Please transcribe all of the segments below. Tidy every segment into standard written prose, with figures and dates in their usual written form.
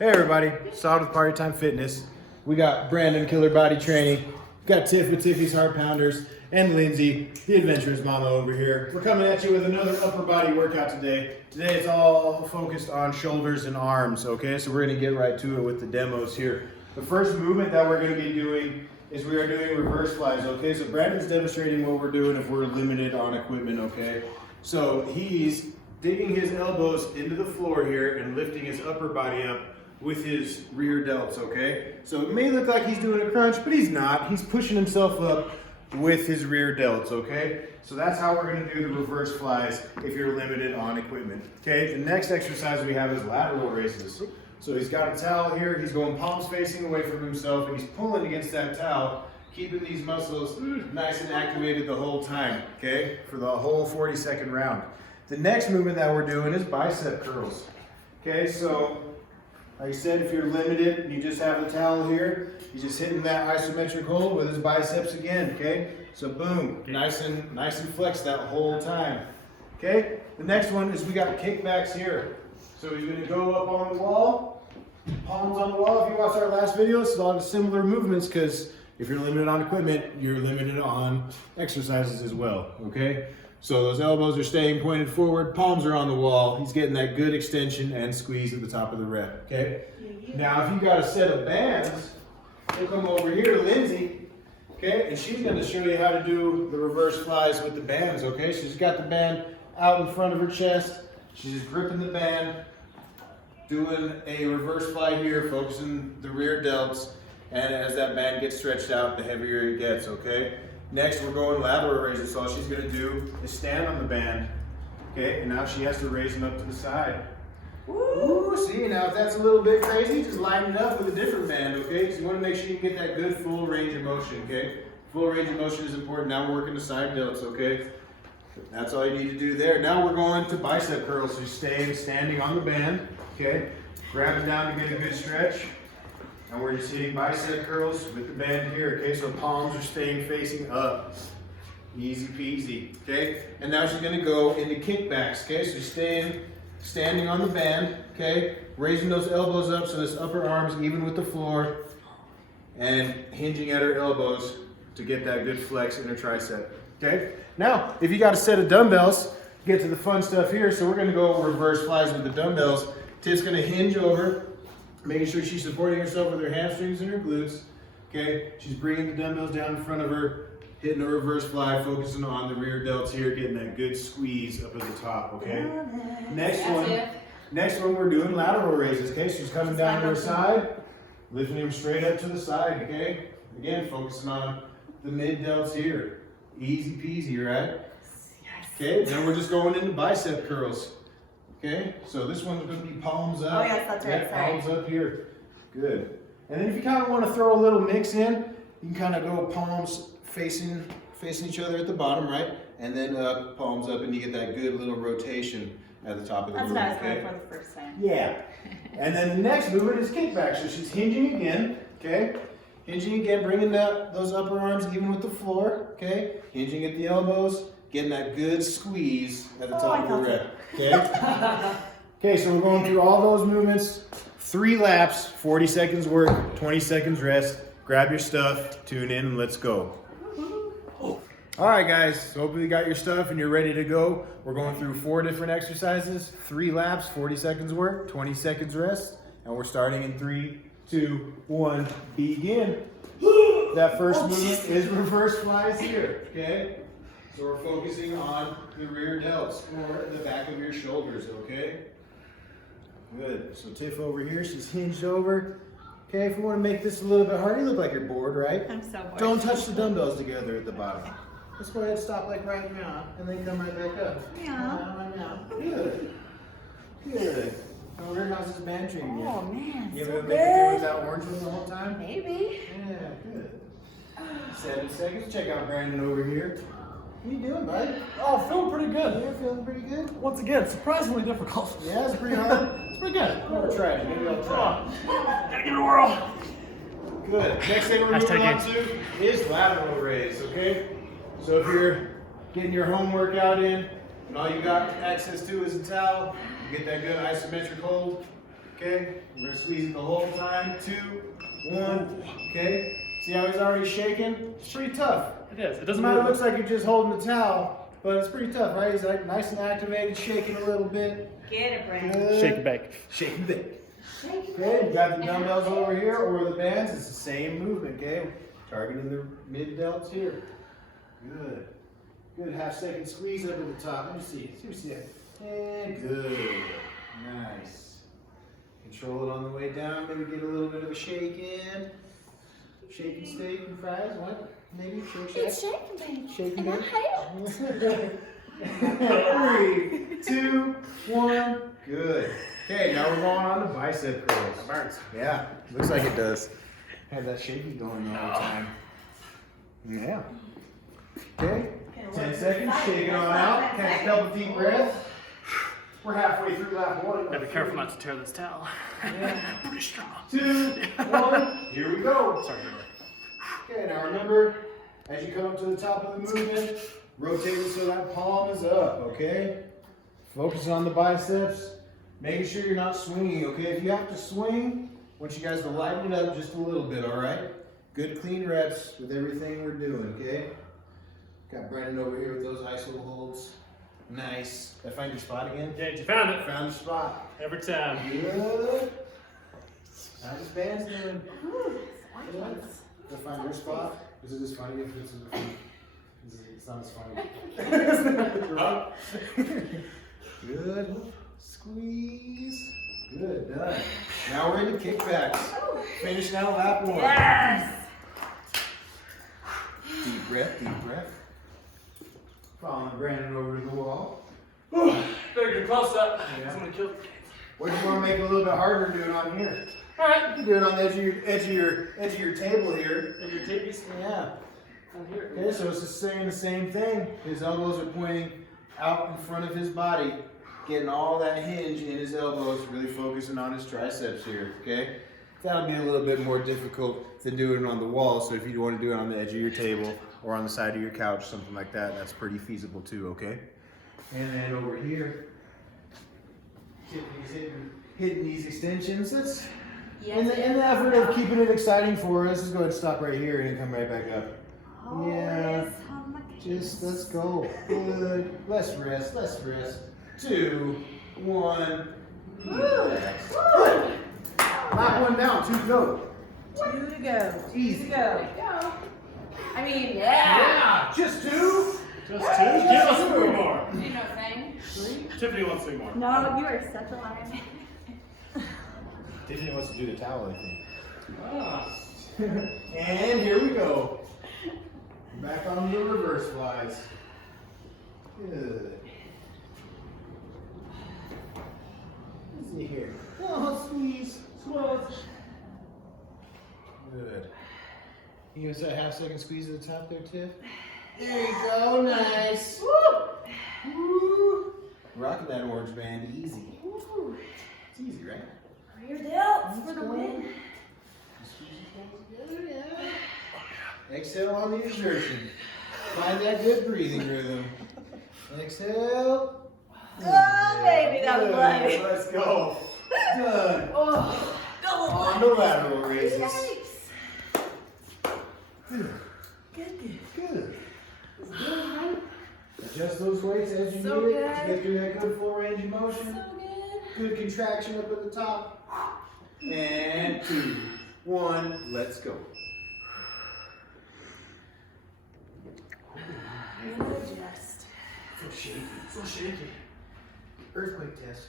Hey everybody, Saad with Party Time Fitness. We got Brandon, Killer Body Training. We got Tiff with Tiffy's Heart Pounders, and Lindsay, the adventurous mama over here. We're coming at you with another upper body workout today. Today it's all focused on shoulders and arms, okay? So we're gonna get right to it with the demos here. The first movement that we're gonna be doing is we are doing reverse flies, okay? So Brandon's demonstrating what we're doing if we're limited on equipment, okay? So he's digging his elbows into the floor here and lifting his upper body up with his rear delts, okay? So it may look like he's doing a crunch, but he's not. He's pushing himself up with his rear delts, okay? So that's how we're gonna do the reverse flies if you're limited on equipment, okay? The next exercise we have is lateral raises. So he's got a towel here, he's going palms facing away from himself, and he's pulling against that towel, keeping these muscles nice and activated the whole time, okay? For the whole 40-second round. The next movement that we're doing is bicep curls, okay? So, like I said, if you're limited, you just have the towel here. He's just hitting that isometric hold with his biceps again, okay? So boom, nice and flexed that whole time, okay? The next one is we got kickbacks here. So he's gonna go up on the wall, palms on the wall. If you watched our last video, it's a lot of similar movements because if you're limited on equipment, you're limited on exercises as well, okay? So those elbows are staying pointed forward, palms are on the wall. He's getting that good extension and squeeze at the top of the rep, okay? Now, if you got a set of bands, you'll come over here to Lindsay, okay? And she's gonna show you how to do the reverse flies with the bands, okay? She's got the band out in front of her chest. She's just gripping the band, doing a reverse fly here, focusing the rear delts. And as that band gets stretched out, the heavier it gets, okay? Next, we're going lateral raises. So all she's gonna do is stand on the band, okay? And now she has to raise them up to the side. Woo! See, now if that's a little bit crazy, just line it up with a different band, okay? Because you wanna make sure you get that good full range of motion, okay? Full range of motion is important. Now we're working the side delts, okay? That's all you need to do there. Now we're going to bicep curls. So you standing on the band, okay? Grabbing down to get a good stretch. And we're just hitting bicep curls with the band here, okay? So palms are staying facing up. Easy peasy, okay? And now she's gonna go into kickbacks, okay? So standing on the band, okay? Raising those elbows up so this upper arm's even with the floor and hinging at her elbows to get that good flex in her tricep, okay? Now, if you got a set of dumbbells, get to the fun stuff here. So we're gonna go reverse flies with the dumbbells. Tiff's gonna hinge over, making sure she's supporting herself with her hamstrings and her glutes, okay? She's bringing the dumbbells down in front of her, hitting a reverse fly, focusing on the rear delts here, getting that good squeeze up at the top, okay? Next one we're doing lateral raises, okay? She's coming down to her side, lifting him straight up to the side, okay? Again, focusing on the mid delts here. Easy peasy, right? Yes. Okay, then we're just going into bicep curls. Okay, so this one's going to be palms up. Oh yes, that's right. Yeah, palms up here. Good. And then if you kind of want to throw a little mix in, you can kind of go palms facing each other at the bottom, right? And then up, palms up, and you get that good little rotation at the top of the That's movement. what I was going for the first time. Yeah. And then the next movement is kickback. So she's hinging again, okay? Hinging again, bringing those upper arms even with the floor, okay? Hinging at the elbows, getting that good squeeze at the top of the rep, okay? Okay, so we're going through all those movements, 3 laps, 40 seconds work, 20 seconds rest. Grab your stuff, tune in, and let's go. All right, guys, so hopefully you got your stuff and you're ready to go. We're going through 4 different exercises, 3 laps, 40 seconds work, 20 seconds rest, and we're starting in 3, 2, 1, begin. That first movement is reverse flies here, okay? So we're focusing on the rear delts or the back of your shoulders, okay? Good, so Tiff over here, she's hinged over. Okay, if you want to make this a little bit harder, you look like you're bored, right? I'm so bored. Don't touch the dumbbells together at the bottom. Let's go ahead and stop like right now, and then come right back up. Yeah. Good. Good. Over how's this band treating you? Oh man, You so ever make it good. with that orange one the whole time? Maybe. Yeah, good. 7 seconds. Check out Brandon over here. What you doing, bud? Oh, feeling pretty good. You're feeling pretty good? Once again, surprisingly difficult. Yeah, it's pretty hard. It's pretty good. I'll try it. Maybe I'll try Gotta give it a whirl. it. Good. Next thing we're moving Hashtag on to is lateral raise, okay? So if you're getting your home workout in, and all you got access to is a towel, you get that good isometric hold, Okay, we're gonna squeeze it the whole time. 2, 1. Okay. See how he's already shaking? It's pretty tough. It is. It Doesn't doesn't matter. It move. looks like you're just holding the towel, but it's pretty tough, right? He's like nice and activated, shaking a little bit. Get it, Brandon. Good. Shake it back. Shake and bake. Okay, you got the dumbbells over here or the bands. It's the same movement, okay? Targeting the mid delts here. Good. Good. Half second squeeze up at the top. Let me see. See what you see. And good. Nice. Control it on the way down. Maybe get a little bit of a shake in. Shaking steak and fries. What? Maybe shake It's that. shaking, baby. Shaking And I it. 3, 2, 1. Good. Okay, now we're going on to bicep curls. Burns. Yeah, looks like it does. Have that shaky going the whole time. Yeah. Okay, 10 seconds, shake it on out. Catch a couple deep breaths. We're halfway through lap 1. Gotta be careful not to tear this towel. Yeah. Pretty strong. 2, 1, here we go. Sorry. Okay, now remember, as you come up to the top of the movement, rotate it so that palm is up, okay? Focus on the biceps, making sure you're not swinging, okay? If you have to swing, I want you guys to lighten it up just a little bit, all right? Good clean reps with everything we're doing, okay? Got Brandon over here with those ISO holds. Nice. Did I find your spot again? Yeah, you found it. Found the spot. Every time. Good. How this band's doing? Good. Did I find your spot? Is it as funny if it's it's not as funny. Good. Squeeze. Good. Done. Now we're into kickbacks. Finishing out lap 1. Yes! Deep breath, deep breath. Following Brandon over to the wall. Better get a close up. Yeah. I'm gonna kill it. What do you want to make it a little bit harder to do it on here? Alright. You can do it on the edge of your table here. And your tappies Yeah. on here. Okay, so it's just saying the same thing. His elbows are pointing out in front of his body, getting all that hinge in his elbows, really focusing on his triceps here, okay? That'll be a little bit more difficult than doing it on the wall, so if you want to do it on the edge of your table or on the side of your couch, something like that, that's pretty feasible too, okay? And then over here, hitting these extensions. That's in the effort of keeping it exciting for us. Let's go ahead and stop right here and come right back up. Yeah. Just let's go. Good. Let's rest. Let's rest. 2, 1. Relax. Good. Lap 1 down. 2 to go. 2 to go. Easy. Go. I mean, Yeah. Just 2. Just 2. Give us 3 more. Do you know what I'm saying? Tiffany wants 3 more. No, you are such a liar. Tiffany wants to do the towel, I think. Ah. And here we go. Back on the reverse flies. Good. Let's see here. Oh, squeeze. Squeeze. Good. You give us that half second squeeze at the top there, Tiff? There you go. Nice. Woo! Woo! Rocking that orange band easy. It's easy, right? For your delts, for the win. Exhale on the exertion. Find that good breathing rhythm. Exhale. Oh, baby, that was Good. light. Let's go. Good. Oh, On the lateral raises. yikes. Good. Good. Good. Good. Adjust those weights as you So need it. good. Get through that good full range of motion. So good. Good contraction up at the top. And 2, 1. Let's go. Adjust. So shaky. So shaky. Earthquake test.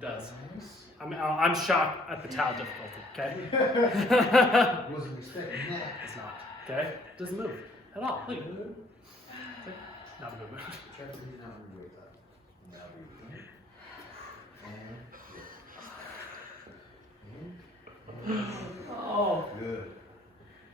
Does. Nice. I'm shocked at the towel difficulty, okay? Wasn't expecting that. It's not. Okay? Doesn't move at all. Look. Not a movement. Try to breathe out and wake up. Now breathe in. Oh. Good.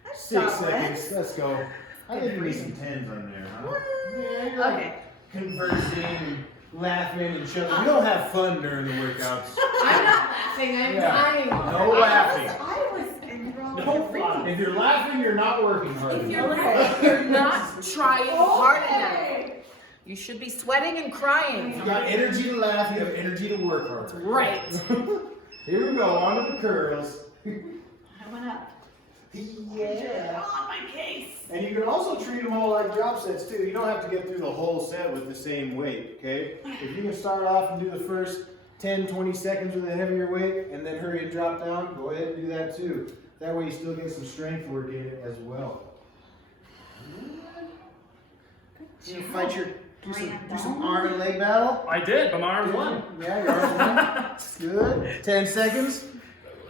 That's 6 not seconds. wet. Let's go. I think we need some 10s on there, huh? Yeah, you're like Okay. conversing and laughing and chilling. We don't have fun during the workouts. I'm not laughing, I'm Yeah. dying. No laughing. I was enrolled. No fun. If you're laughing, you're not working hard If enough. you're, if you're not trying hard enough. You should be sweating and crying. You got energy to laugh, you have energy to work hard. Right. Here we go, on to the curls. Coming up. Yeah. On my case. And you can also treat them all like drop sets too. You don't have to get through the whole set with the same weight, okay? If you can start off and do the first 10, 20 seconds with a heavier weight and then hurry and drop down, go ahead and do that too. That way you still get some strength work in it as well. You fight your, do some arm and leg battle. I did, but my arm won. Yeah, your arm won. Good. 10 seconds.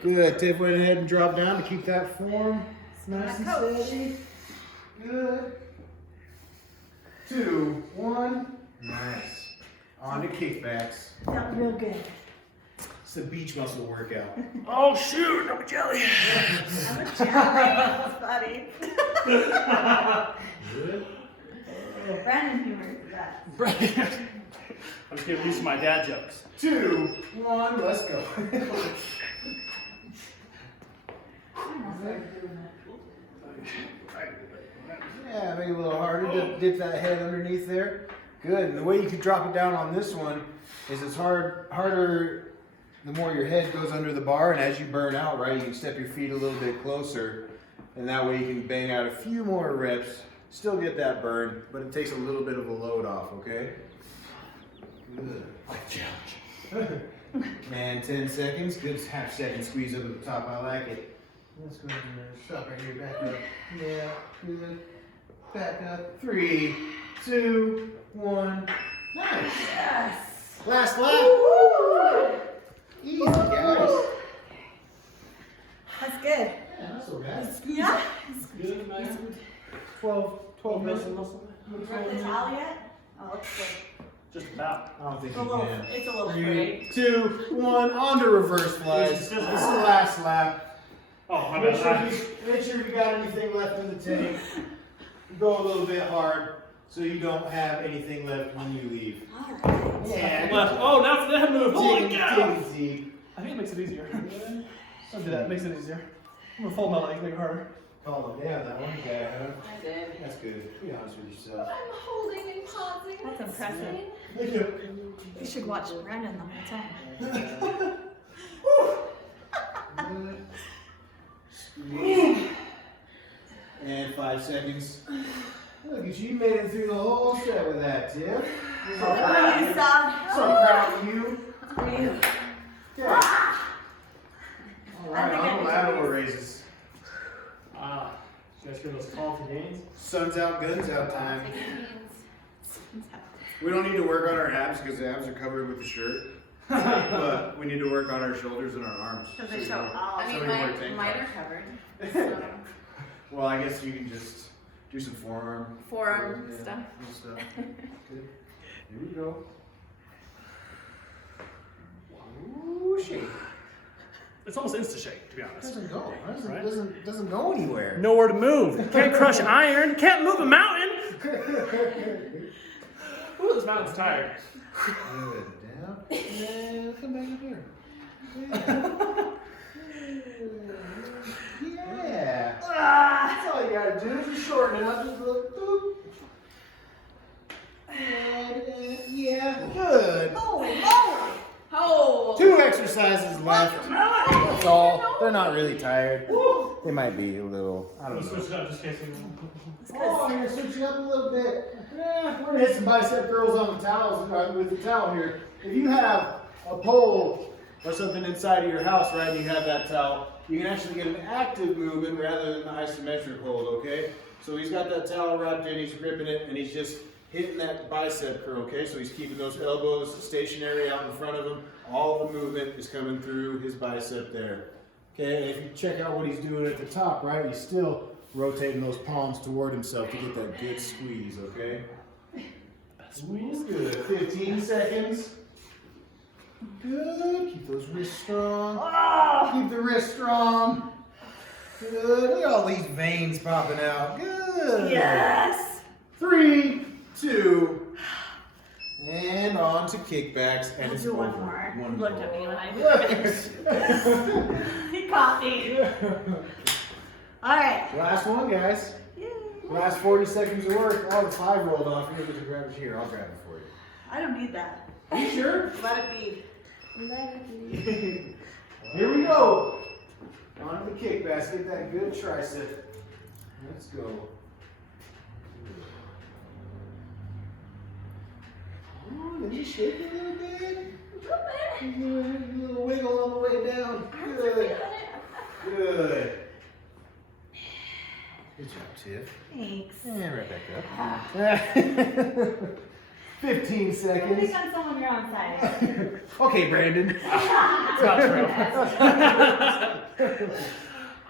Good. Tiff went ahead and dropped down to keep that form nice and steady. Good. 2, 1. Nice. On to kickbacks. Felt real good. It's the beach muscle workout. Oh shoot, no jelly. I'm a challenge, buddy. Good. Brandon humor is that. I'm just getting used to my dad jokes. 2, 1. Let's go. Yeah, make it a little harder to dip that head underneath there. Good. And the way you can drop it down on this one is it's harder the more your head goes under the bar, and as you burn out, right, you can step your feet a little bit closer, and that way you can bang out a few more reps, still get that burn, but it takes a little bit of a load off, okay? Good. Challenge. And 10 seconds. Good half-second squeeze up at the top. I like it. Let's go ahead and stop right here. Back up. Yeah. Good. Back up. 3, 2, 1. Nice. Yes. Last lap. Easy, guys. That's good. Yeah, not so bad. Yeah. Good, nice. 12 minutes. You rub the towel yet? Oh, it's good. Just about. I don't think It's a you little, can. it's a little 3, free. 2, 1. On to reverse flies. This is the last lap. Oh, my Make sure, bad. make sure you got anything left in the tank. Go a little bit hard so you don't have anything left when you leave. All right. Yeah. Left. Oh, now it's that move. Holy cow! Easy. I think it makes it easier. I'll do that. It makes it easier. I'm gonna fold my legs, make it harder. Oh, yeah, that one guy, huh? I did. That's good. Be honest with yourself. I'm holding and pausing. That's impressive. Thank you. You should watch Brandon the whole time. Squeeze. And 5 seconds. Look at you, you made it through the whole set with that, Tiff. So proud of you. So proud of you. Okay. All right, on to lateral raises. You guys hear those calls for gains? Sun's out, guns out time. We don't need to work on our abs because the abs are covered with the shirt. But we need to work on our shoulders and our arms. Because they're So, so I So mean, we wear tank mine tops. are covered. So. well, I guess you can just do some forearm. Forearm yeah, stuff. and stuff. Good. Here we go. Ooh, shake. It's almost insta shake, to be It honest. doesn't go. It doesn't, Right? doesn't go anywhere. Nowhere to move. Can't crush iron. Can't move a mountain. Ooh, this mountain's tired. Good. Down. And come back up here. Yeah. That's all you gotta do is just shorten it up. Just look. Boop. And, yeah. Good. Holy moly! Hold. 2 exercises left. That's all. They're not really tired. They might be a little. I don't know. Switch it up just in case Oh, I'm gonna switch it up a little bit. Yeah, we're gonna hit some bicep curls on the towels with the towel here. If you have a pole or something inside of your house, right, and you have that towel, you can actually get an active movement rather than the isometric hold, okay? So he's got that towel wrapped in, he's gripping it, and he's just hitting that bicep curl, okay? So he's keeping those elbows stationary out in front of him. All the movement is coming through his bicep there. Okay, and if you check out what he's doing at the top, right, he's still rotating those palms toward himself to get that good squeeze, okay? Squeeze, good. 15 seconds. Good. Keep those wrists strong. Keep the wrists strong. Good. Look at all these veins popping out. Good. Yes! 3, 2, and on to kickbacks. And I'll it's do one over. more. One He looked more. at me when I did it. He caught me. All right. Last one, guys. Yay. Last 40 seconds of work. Oh, the 5 rolled off. You're going to grab it here. I'll grab it for you. I don't need that. You sure? Let it be. Here we go. On the kick basket. Get that good tricep. Let's go. Oh, then you shake it a little bit. A little wiggle on the way down. Good. Good. Good job, Tiff. Thanks. And right back up. 15 seconds. Pick on someone your own size. Okay, Brandon. It's not true.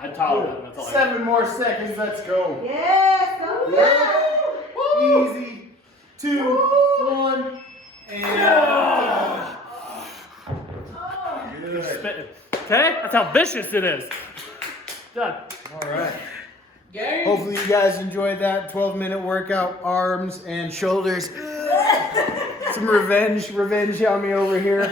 I tolerate it. That's all I 7 more seconds. Let's go. Yes. Go. Yeah. Easy. 2, 1, and. Good. Spitting. Okay? That's how vicious it is. Done. All right. Hopefully you guys enjoyed that 12-minute workout, arms and shoulders. Some revenge on me over here.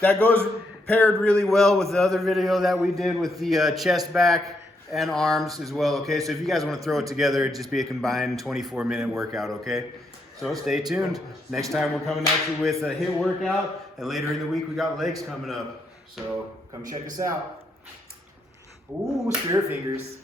That goes paired really well with the other video that we did with the chest, back, and arms as well, okay? So if you guys want to throw it together, it'd just be a combined 24-minute workout, okay? So stay tuned. Next time we're coming at you with a HIIT workout, and later in the week we got legs coming up. So come check us out. Ooh, spirit fingers.